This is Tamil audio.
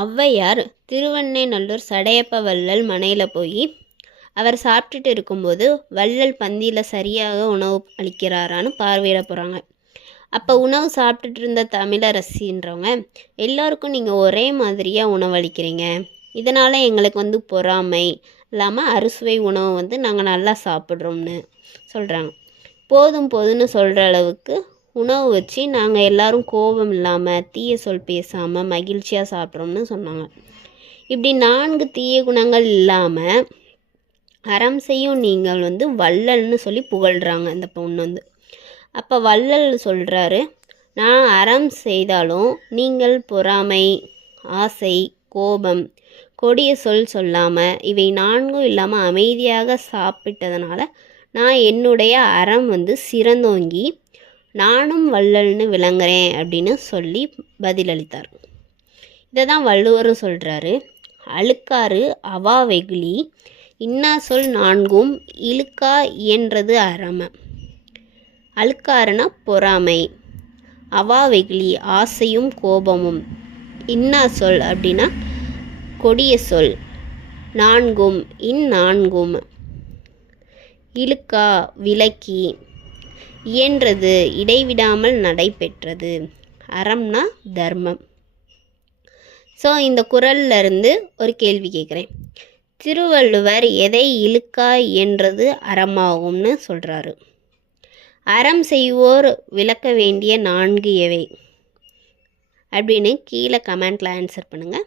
ஔவையார் திருவெண்ணெய்நல்லூர் சடையப்ப வள்ளல் மனையில் போய் அவர் சாப்பிட்டுட்டு இருக்கும்போது வள்ளல் பந்தியில் சரியாக உணவு அளிக்கிறாரான்னு பார்வையிட போகிறாங்க. அப்போ உணவு சாப்பிட்டுட்டு இருந்த தமிழரசின்றவங்க, எல்லாருக்கும் நீங்கள் ஒரே மாதிரியாக உணவு அளிக்கிறீங்க, இதனால் எங்களுக்கு பொறாமை இல்லாமல் அறுசுவை உணவு நாங்கள் நல்லா சாப்பிட்றோம்னு சொல்கிறாங்க. போதும் போதும்னு சொல்கிற அளவுக்கு உணவு வச்சு நாங்கள் எல்லோரும் கோபம் இல்லாமல் தீய சொல் பேசாமல் மகிழ்ச்சியாக சாப்பிட்றோம்னு சொன்னாங்க. இப்படி 4 தீய குணங்கள் இல்லாமல் அறம் செய்யும் நீங்கள் வள்ளல்னு சொல்லி புகழ்கிறாங்க இந்த பொண்ணு. அப்போ வள்ளல் சொல்கிறாரு, நான் அறம் செய்தாலும் நீங்கள் பொறாமை, ஆசை, கோபம், கொடிய சொல் சொல்லாமல் இவை 4ம் இல்லாமல் அமைதியாக சாப்பிட்டதுனால நான் என்னுடைய அறம் சிறந்தோங்கி நானும் வள்ளல்னு விளங்குறேன் அப்படின்னு சொல்லி பதிலளித்தார். இதை தான் வள்ளுவரும் சொல்கிறாரு, அழுக்காறு அவா வெகுளி இன்னா சொல் 4ம் இழுக்கா இயன்றது அறம. அழுக்காறுனா பொறாமை, அவா வெகுளி ஆசையும் கோபமும், இன்னா சொல் அப்படின்னா கொடிய சொல், 4ம் 4ம் இழுக்கா விலக்கி, இயன்றது இடைவிடாமல் நடைபெற்றது, அறம்னா தர்மம். ஸோ இந்த குறள்லேருந்து ஒரு கேள்வி கேட்குறேன். திருவள்ளுவர் எதை இழுக்கா இயன்றது அறமாகும்னு சொல்கிறாரு? அறம் செய்வோர் விளக்க வேண்டிய 4 எவை அப்படின்னு கீழே கமெண்ட்டில் ஆன்சர் பண்ணுங்கள்.